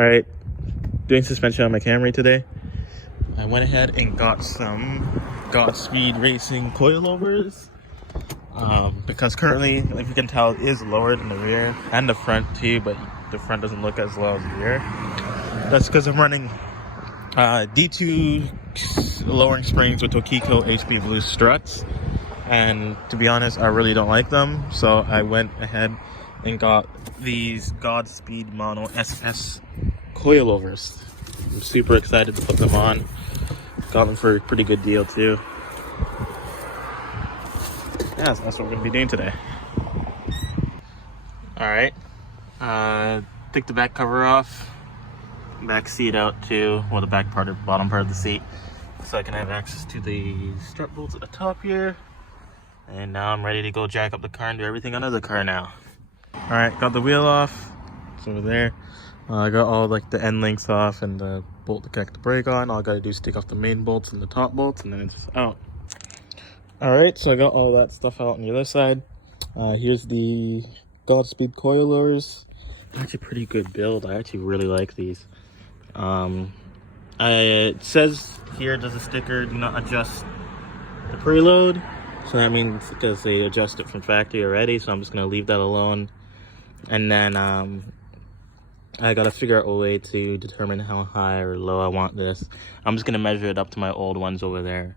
All right, doing suspension on my Camry today. I went ahead and got some Godspeed racing coilovers because currently, like you can tell, it is lower than the rear and the front too, but the front doesn't look as low as the rear. That's because I'm running D2 lowering springs with Tokiko HP Blue struts, and to be honest, I really don't like them, so I went ahead and got these Godspeed Mono SS coilovers. I'm super excited to put them on. Got them for a pretty good deal too. Yeah, so that's what we're gonna be doing today. All right, take the back cover off, back seat out too, well, the back part or bottom part of the seat, so I can have access to the strut bolts at the top here. And now I'm ready to go jack up the car and do everything under the car now. All right, got the wheel off. It's over there. I got all like the end links off and the bolt to connect the brake on. All I gotta do is take off the main bolts and the top bolts, and then it's out. All right, so I got all that stuff out on the other side. Here's the Godspeed coilovers. Actually, pretty good build. I actually really like these. It says here, does a sticker, do not adjust the preload. So that means because they adjust it from factory already, so I'm just gonna leave that alone. And then I gotta figure out a way to determine how high or low I want this. I'm just gonna measure it up to my old ones over there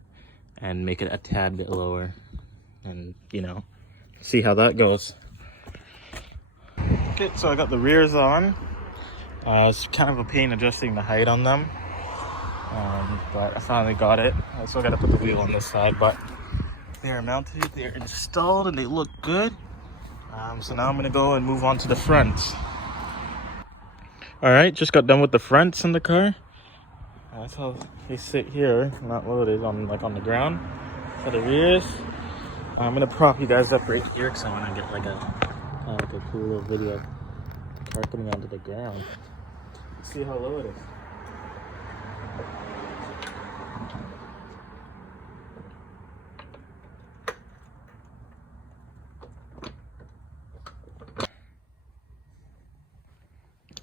and make it a tad bit lower, and you know, see how that goes. Okay, so I got the rears on. It's kind of a pain adjusting the height on them, but I finally got it. I still gotta put the wheel on this side, but they are mounted, they are installed, and they look good. So now I'm gonna go and move on to the fronts. All right, just got done with the fronts in the car. That's how they sit here, not loaded, on the ground. For the rears, I'm gonna prop you guys up right here because I want to get like a cool little video of the car coming onto the ground. See how low it is.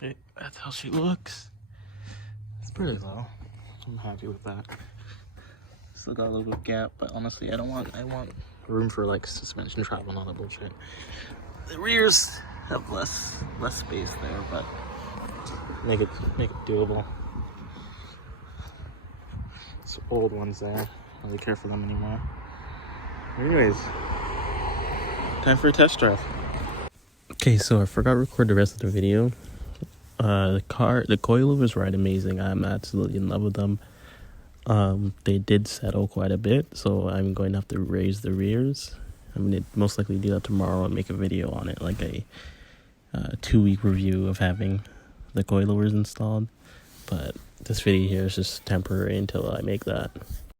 Okay, that's how she looks. It's pretty low. I'm happy with that. Still got a little gap, but honestly, I want room for like suspension travel and all that bullshit. The rears have less space there, but make it doable. Some old ones there. I don't really care for them anymore. Anyways, time for a test drive. Okay, so I forgot to record the rest of the video. The coilovers ride amazing. I'm absolutely in love with them. They did settle quite a bit, so I'm going to have to raise the rears. I'm going to most likely do that tomorrow and make a video on it, like a 2-week review of having the coilovers installed. But this video here is just temporary until I make that.